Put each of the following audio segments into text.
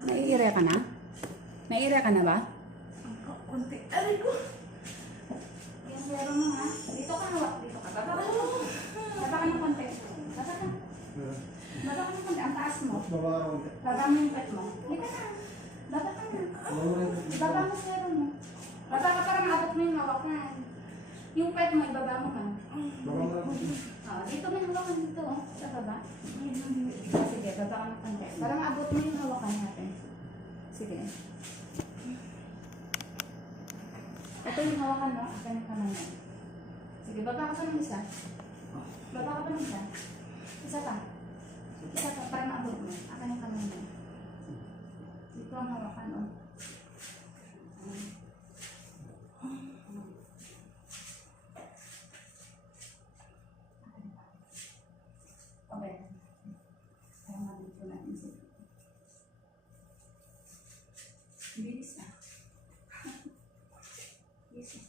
Naiire ka na? Naiire ka na ba? Kunti. Aray ko. Yung meron mo ha. Dito ka hawak. Dito ka. Baba ka. Baba ka ng konti. Baba ka. Baba ka ng konti. Ang taas mo. Baba ka konti. Baba mo yung pet mo. Dito ka. Baba ka na. Baba mo sa mo. Baba ka para maabot mo yung hawak na. Yung pet mo, ibaba mo ka. Baba ka konti. Dito may hawakan dito. Sa baba. Sige, baba ka ng konti. Para maabot mo yung hawakan natin. Sige. Ito yung hawakan mo. Ito yung kamay mo. Sige, baba ka pa ng isa. Baba ka pa ng isa. Isa pa. Isa pa, para maabot mo. Akan yung kamay mo. Dito ang hawakan mo. Okay. Para maabot po natin siya. Bilis na. Bilis na.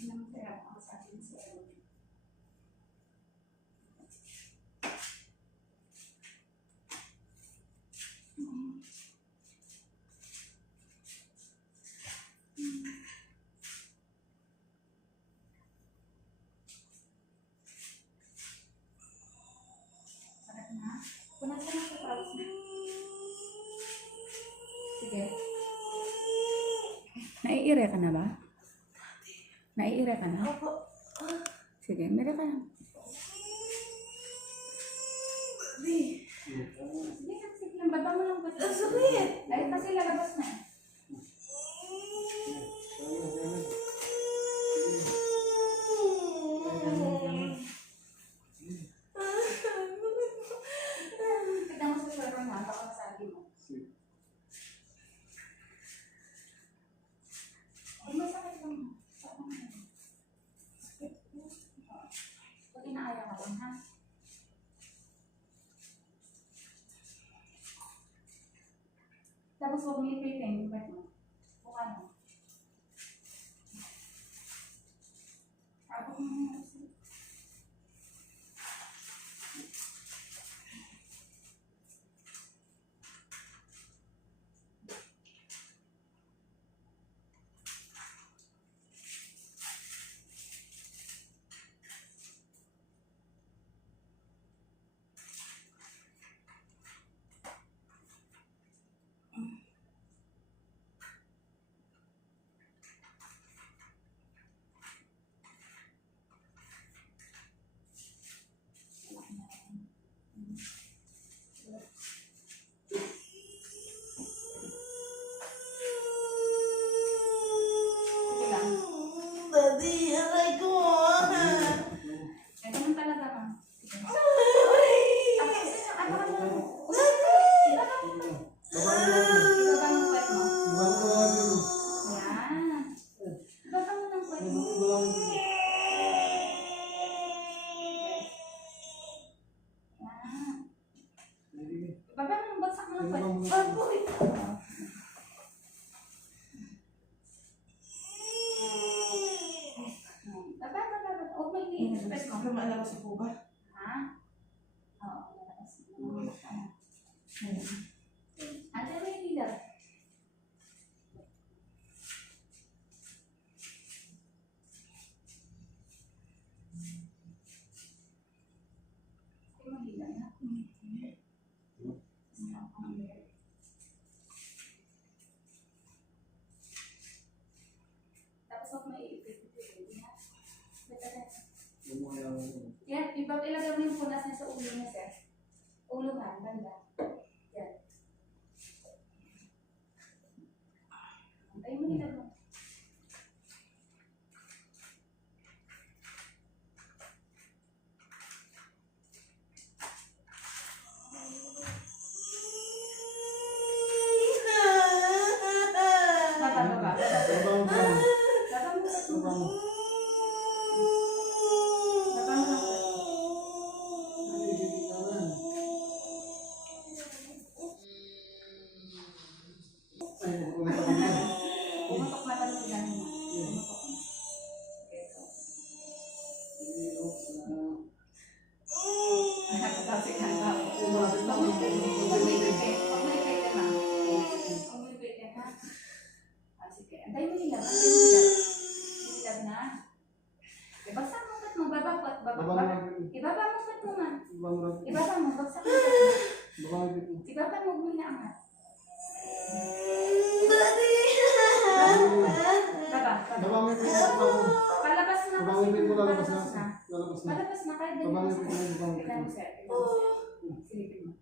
Sinamantaya ako sa atin sa Elohim. Sakit na. Punasan na sa pulse na. Sige. Naiire ka na ba? Naiire ka na? Opo. Sige, meron ka na. Baby. Sige, sige lang. Baba mo lang. Ang sakit. Ay, kasi lalabas na. Tignan mo sa suwero na. Baka masabi mo. Ay, masakit lang. Saan mo? Sakit. Pag inaaya ka lang, ha? Tapos huwag mo ipipin yung pet mo. Buka mo. Abot mo muna kasi. Sige lang. Daddy, aray ko. Eh, ganun talaga ka. Sige. Aray. Tapos, ano ka mo? Daddy. Ibaba mo pa. Baba ka konti. Ibaba mo pet mo. Baba ka konti. Yan. Ibaba mo ng pet mo. Baba ka konti. Yan. Ibaba mo ng bagsak mo ng pet mo. Apo. Baba. Huwag mo iniin yung pet mo. Lumalabas po ba? Ha? Oo, lalabas. Ate, may leader. May mahila na. Tapos huwag may ipit-ipit. Yan, ilagay mo yung punas niya sa ulo niya, sir. Ulo ka, banda. Yan. dito. Si Papa, huwag mo na angat. Daddy! Baba. Babangin ko yung ako. Palabas na kasi. Babangin ko lalabas na. Palabas na. Lalabas na. Palabas na kahit ganyan. Babangin ko yung babangin Tignan mo, ko. sir. Tignan mo, sir. Silipin mo.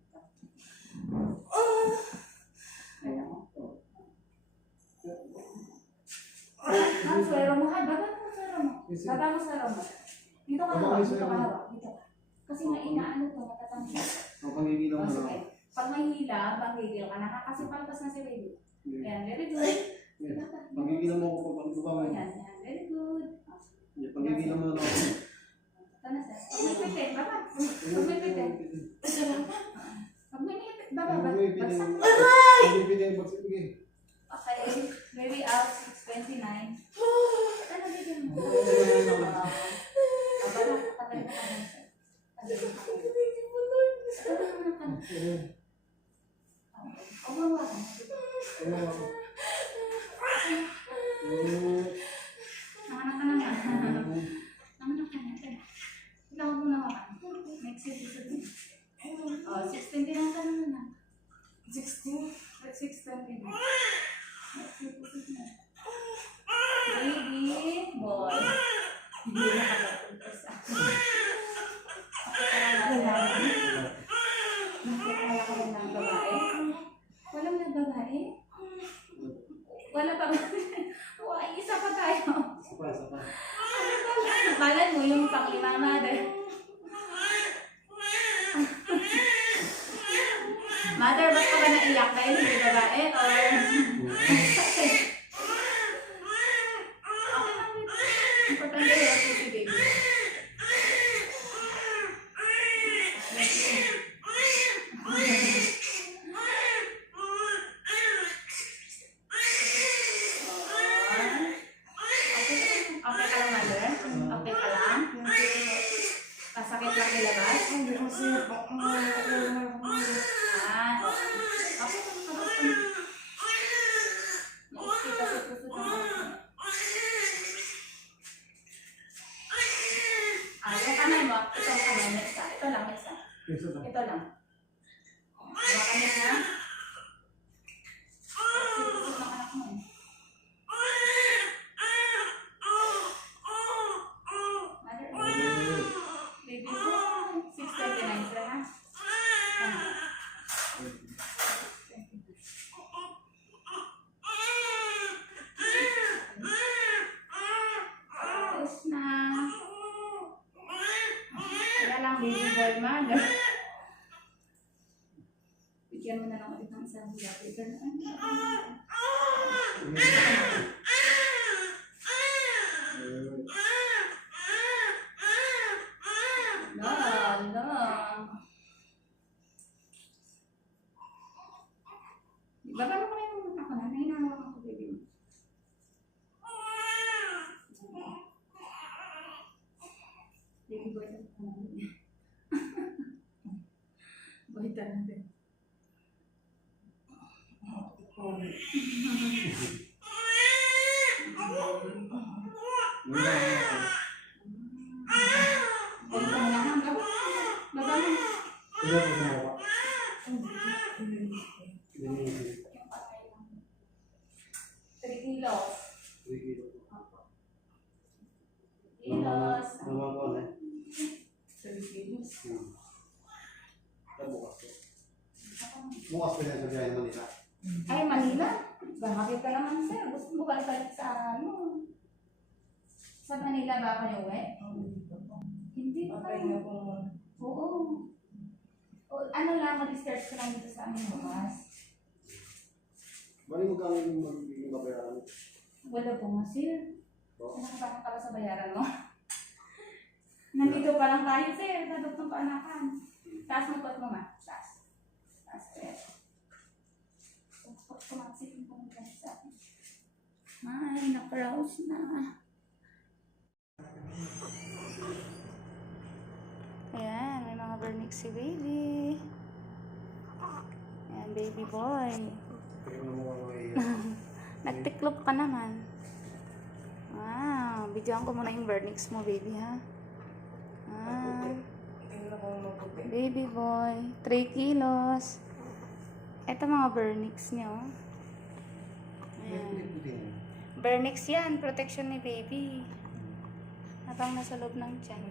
Tignan mo. Ang swero mo, ha? Baba mo swero mo. Baba mo swero mo. Dito ka hawak. Dito ka hawak. Dito ka. Kasi may inaano to, matatanggal. Ang pangigilaw Oh, na sige. lang. Pag may hila, panggigil ka na. Kasi palabas na si baby. Ayan, very good. Pangigilaw mo ako pag babangin. Ayan, ayan, very good. Pangigilaw mo na lang ako. Ito na, sir. Pag may pitin, baba. Pag may pitin. Pag may ipit, baba. Bagsak mo. Okay, baby out, 6:29. Ano bigyan mo? Baba, patay na ka na, sir. Patay na ka na. Ito na naman ka na. Umawa ka na. Nanganak ka na nga. Nanganak ka na. Ikaw mo na ka. Next episode na. Oh, 6:29 ka naman na. 16? 6:29. Next episode na. Baby boy. Hindi na ka sa akin. Okay, nakikala ka lang ng babae. Walang na babae? Wala pa ba? Wala, isa pa tayo. Malan mo yung pang-limang mother. Mother, ba't ka ba naiyak dahil hindi babae? Or... Okay. Importante yun, si baby. Okay ka lang, mother? Okay ka lang? Kasakit lang ilabas? Hindi kasi Ah, okay. Okay, naisip kasi puso ng yung kamay mo, ito ang kamay, next time. Ito lang, next time. Ito lang. Hawakan niya na. Puso ng anak mo. Mother, baby ko, 6:29 sila, ha? Tapos na. Kaya lang, baby boy, mother. Bigyan mo na lang ulit ng isang hila. Bigyan na. Baba mo kaya yung mata ko na. Nahinahawakan ko, baby mo. Baby boy, ito ka naman. Boy, ito natin. Baba mo na lang. Baba mo. Yung patay lang. 3 kilos. Kilos. 3 kilos. Bukas pa siya sa biyahe Manila. Ay, Manila? Bakit ka naman, sir? Gusto mo balik sa ano? Sa Manila ba ako uwi? Hindi pa tayo. Oo. O, ano lang, mag-research ko lang dito sa aming bukas. Bali magkano yung magiging babayaran mo? Wala po nga, sir. Oo. Nakapakang ka ba sa bayaran mo? Nandito pa lang tayo, sir. Dadot ng paanakan. Taas mo kot mo, ma. Taas. Taas, sir. Kumaksip yung pangkat sa akin. Ay, nakraus na. Ayan, may mga bernik si baby. Ayan, baby boy. Kaya mo mga Nagtiklop ka naman. Wow, bigyan ko muna yung vernix mo, baby, ha? Ah, baby boy, 3 kilos. Ito mga vernix niya, oh. Ayan. Vernix yan, protection ni baby. Habang nasa loob ng tiyan.